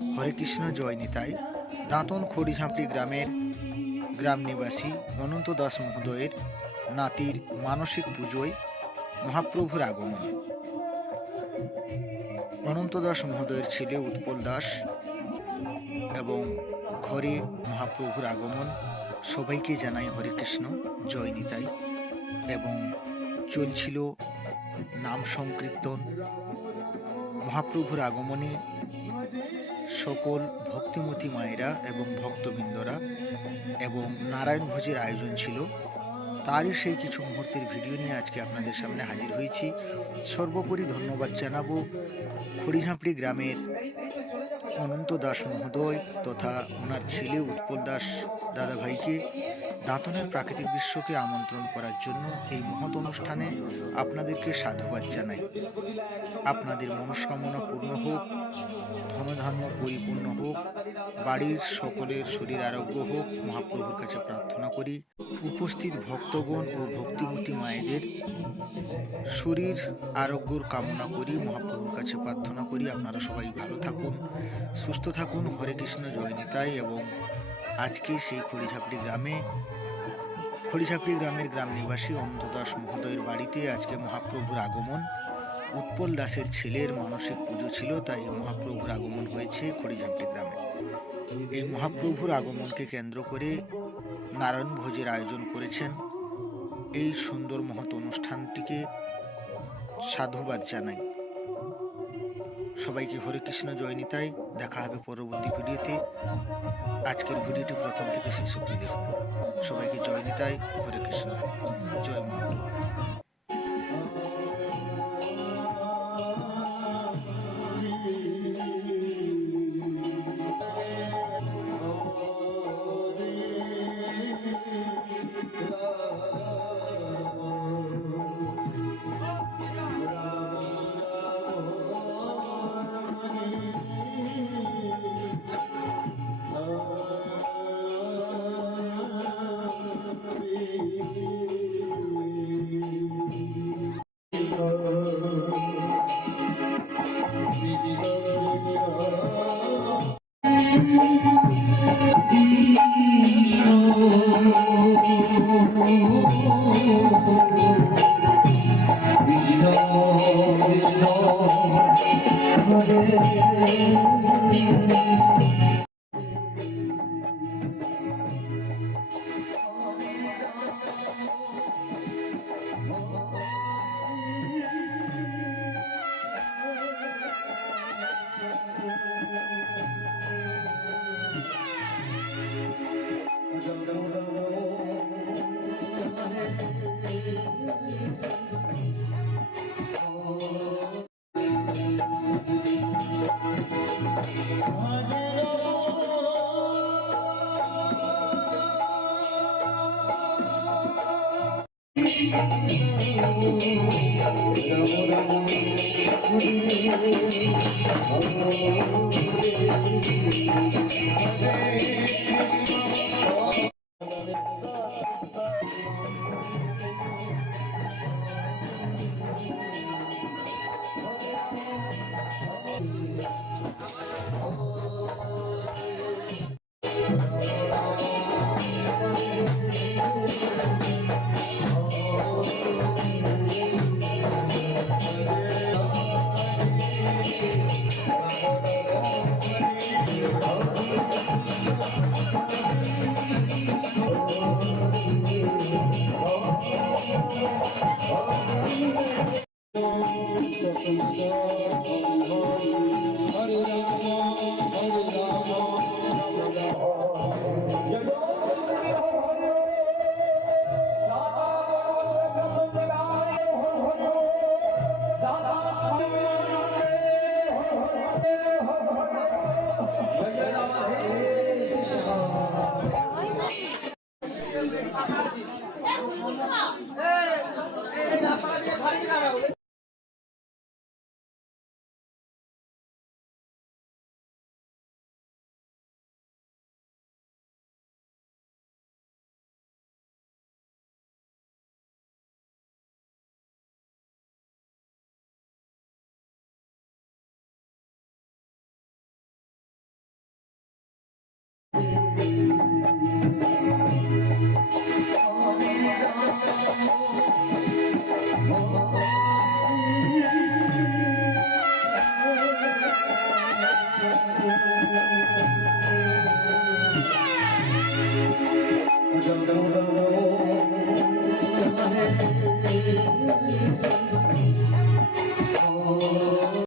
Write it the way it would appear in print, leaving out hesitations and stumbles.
হরে কৃষ্ণ জয় নিতাই। দাঁতন খড়িঝাঁপড়ি গ্রামের গ্রাম নিবাসী অনন্ত দাস মহোদয়ের নাতির মানসিক পুজোয় মহাপ্রভুর আগমন। অনন্ত দাস মহোদয়ের ছেলে উৎপল দাস এবং ঘরে মহাপ্রভুর আগমন। সবাইকে জানাই হরে কৃষ্ণ জয় নিতাই। এবং চলছিল নাম সংকীর্তন। মহাপ্রভুর আগমনে সকল ভক্তিমতী মায়েরা এবং ভক্তবৃন্দরা এবং নারায়ণ ভোজের আয়োজন ছিল। তারই সেই কিছু মুহূর্তের ভিডিও নিয়ে আজকে আপনাদের সামনে হাজির হয়েছি। সর্বোপরি ধন্যবাদ জানাবো খড়িঝাঁপড়ি গ্রামের অনন্ত দাস মহোদয় তথা ওনার ছেলে উৎপল দাস দাদাভাইকে দাঁতনের প্রাকৃতিক দৃশ্যকে আমন্ত্রণ করার জন্য এই মহৎ অনুষ্ঠানে আপনাদেরকে সাধুবাদ জানাই। আপনাদের মনস্কামনা পূর্ণ হোক, ধনধান্য পরিপূর্ণ হোক, বাড়ির সকলের শরীর আরোগ্য হোক, মহাপ্রভুর কাছে প্রার্থনা করি। উপস্থিত ভক্তগণ ও ভক্তিমতী মায়েদের শরীর আরোগ্যর কামনা করি, মহাপ্রভুর কাছে প্রার্থনা করি আপনারা সবাই ভালো থাকুন, সুস্থ থাকুন। হরে কৃষ্ণ জয় নিতাই। এবং আজকে সেই খড়িঝাঁপড়ি গ্রামের গ্রাম নিবাসী অনন্ত দাস মহোদয়ের বাড়িতে আজকে মহাপ্রভুর আগমন। উৎপল দাসের ছেলের মানসিক পুজো ছিল, তাই মহাপ্রভুর আগমন হয়েছে খড়িঝাঁপড়ি গ্রামে। এই মহাপ্রভুর আগমনকে কেন্দ্র করে নারায়ণ ভোজের আয়োজন করেছেন। এই সুন্দর মহৎ অনুষ্ঠানটিকে সাধুবাদ জানাই। সবাইকে হরে কৃষ্ণ জয় নিতাই। দেখা হবে পরবর্তী ভিডিওতে। আজকের ভিডিওটি প্রথম থেকে শেষ অবধি দেখুন। সবাইকে জয় নিতাই, হরে কৃষ্ণ, জয় মহাপ্রভু।